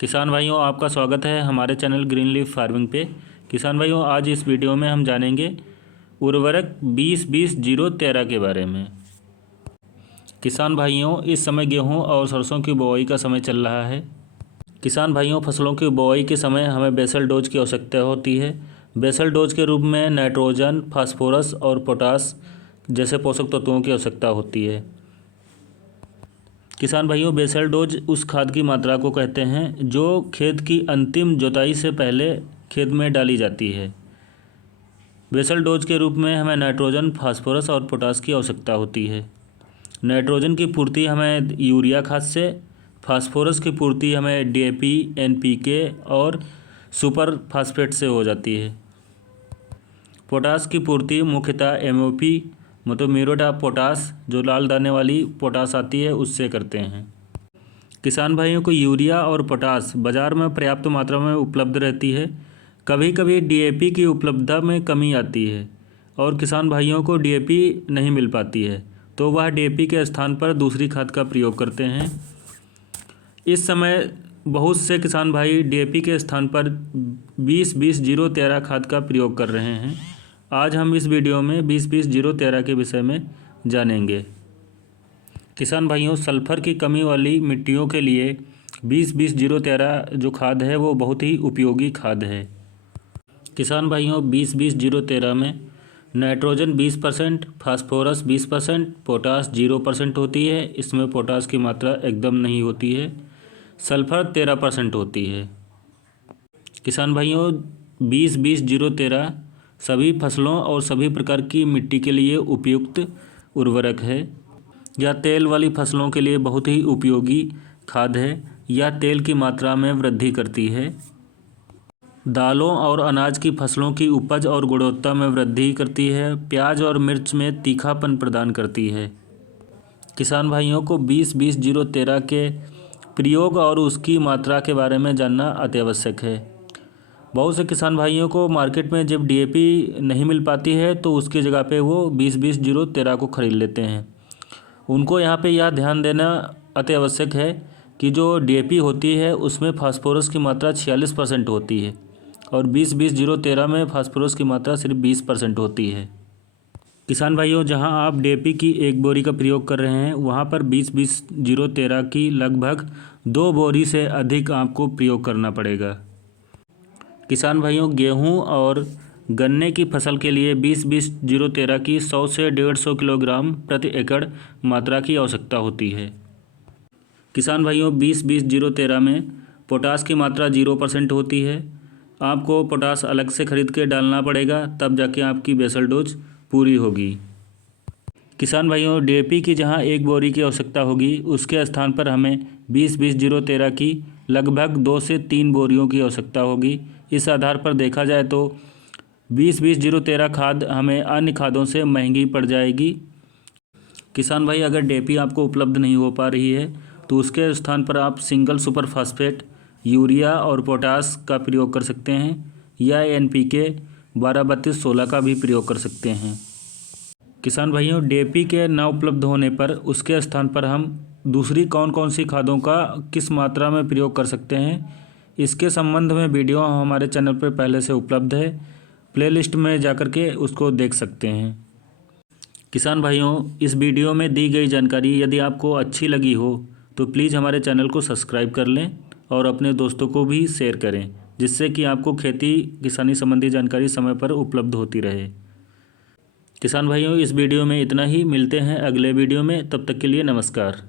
किसान भाइयों, आपका स्वागत है हमारे चैनल ग्रीन लीफ फार्मिंग पे। किसान भाइयों, आज इस वीडियो में हम जानेंगे उर्वरक 20-20-0-13 के बारे में। किसान भाइयों, इस समय गेहूं और सरसों की बुआई का समय चल रहा है। किसान भाइयों, फसलों की बुआई के समय हमें बेसल डोज की आवश्यकता होती है। बेसल डोज के रूप में नाइट्रोजन, फास्फोरस और पोटास जैसे पोषक तत्वों की आवश्यकता होती है। किसान भाइयों, बेसल डोज उस खाद की मात्रा को कहते हैं जो खेत की अंतिम जुताई से पहले खेत में डाली जाती है। बेसल डोज के रूप में हमें नाइट्रोजन, फास्फोरस और पोटास की आवश्यकता होती है। नाइट्रोजन की पूर्ति हमें यूरिया खाद से, फास्फोरस की पूर्ति हमें DAP, NPK और सुपर फास्फेट से हो जाती है। पोटास की पूर्ति मुख्यतः MOP मतलब म्यूरेट ऑफ पोटास, जो लाल दाने वाली पोटास आती है, उससे करते हैं। किसान भाइयों को यूरिया और पोटास बाज़ार में पर्याप्त मात्रा में उपलब्ध रहती है। कभी कभी DAP की उपलब्धता में कमी आती है और किसान भाइयों को DAP नहीं मिल पाती है, तो वह DAP के स्थान पर दूसरी खाद का प्रयोग करते हैं। इस समय बहुत से किसान भाई DAP के स्थान पर 20-20-0-13 खाद का प्रयोग कर रहे हैं। आज हम इस वीडियो में 20-20-0-13 के विषय में जानेंगे। किसान भाइयों, सल्फर की कमी वाली मिट्टियों के लिए 20-20-0-13 जो खाद है वो बहुत ही उपयोगी खाद है। किसान भाइयों, 20-20-0-13 में नाइट्रोजन 20%, फास्फोरस 20%, पोटास 0% होती है। इसमें पोटास की मात्रा एकदम नहीं होती है। सल्फर 13% होती है। किसान भाइयों, 20-20-0-13 सभी फसलों और सभी प्रकार की मिट्टी के लिए उपयुक्त उर्वरक है। यह तेल वाली फसलों के लिए बहुत ही उपयोगी खाद है। यह तेल की मात्रा में वृद्धि करती है। दालों और अनाज की फसलों की उपज और गुणवत्ता में वृद्धि करती है। प्याज और मिर्च में तीखापन प्रदान करती है। किसान भाइयों को 20-20-0-13 के प्रयोग और उसकी मात्रा के बारे में जानना अत्यावश्यक है। बहुत से किसान भाइयों को मार्केट में जब DAP नहीं मिल पाती है तो उसकी जगह पे वो 20-20-0-13 को ख़रीद लेते हैं। उनको यहाँ पे यह ध्यान देना अत्यावश्यक है कि जो DAP होती है उसमें फास्फोरस की मात्रा 46% होती है और 20-20-0-13 में फास्फोरस की मात्रा सिर्फ 20% होती है। किसान भाइयों, जहाँ आप DAP की एक बोरी का प्रयोग कर रहे हैं वहाँ पर 20-20-0-13 की लगभग 2 बोरी से अधिक आपको प्रयोग करना पड़ेगा। किसान भाइयों, गेहूं और गन्ने की फसल के लिए 20-20-0-13 की 100 से 150 किलोग्राम प्रति एकड़ मात्रा की आवश्यकता होती है। किसान भाइयों, 20-20-0-13 में पोटास की मात्रा 0% होती है। आपको पोटास अलग से खरीद के डालना पड़ेगा, तब जाके आपकी बेसल डोज पूरी होगी। किसान भाइयों, DAP की जहां एक बोरी की आवश्यकता होगी उसके स्थान पर हमें 20-20-0-13 की लगभग 2 से 3 बोरियों की आवश्यकता होगी। इस आधार पर देखा जाए तो 20-20-0-13 खाद हमें अन्य खादों से महंगी पड़ जाएगी। किसान भाई, अगर DAP आपको उपलब्ध नहीं हो पा रही है तो उसके स्थान पर आप सिंगल सुपर फास्फेट, यूरिया और पोटास का प्रयोग कर सकते हैं या NPK 12-32-16 का भी प्रयोग कर सकते हैं। किसान भाइयों, DAP के न उपलब्ध होने पर उसके स्थान पर हम दूसरी कौन कौन सी खादों का किस मात्रा में प्रयोग कर सकते हैं, इसके संबंध में वीडियो हमारे चैनल पर पहले से उपलब्ध है। प्लेलिस्ट में जाकर के उसको देख सकते हैं। किसान भाइयों, इस वीडियो में दी गई जानकारी यदि आपको अच्छी लगी हो तो प्लीज़ हमारे चैनल को सब्सक्राइब कर लें और अपने दोस्तों को भी शेयर करें, जिससे कि आपको खेती किसानी संबंधी जानकारी समय पर उपलब्ध होती रहे। किसान भाइयों, इस वीडियो में इतना ही। मिलते हैं अगले वीडियो में, तब तक के लिए नमस्कार।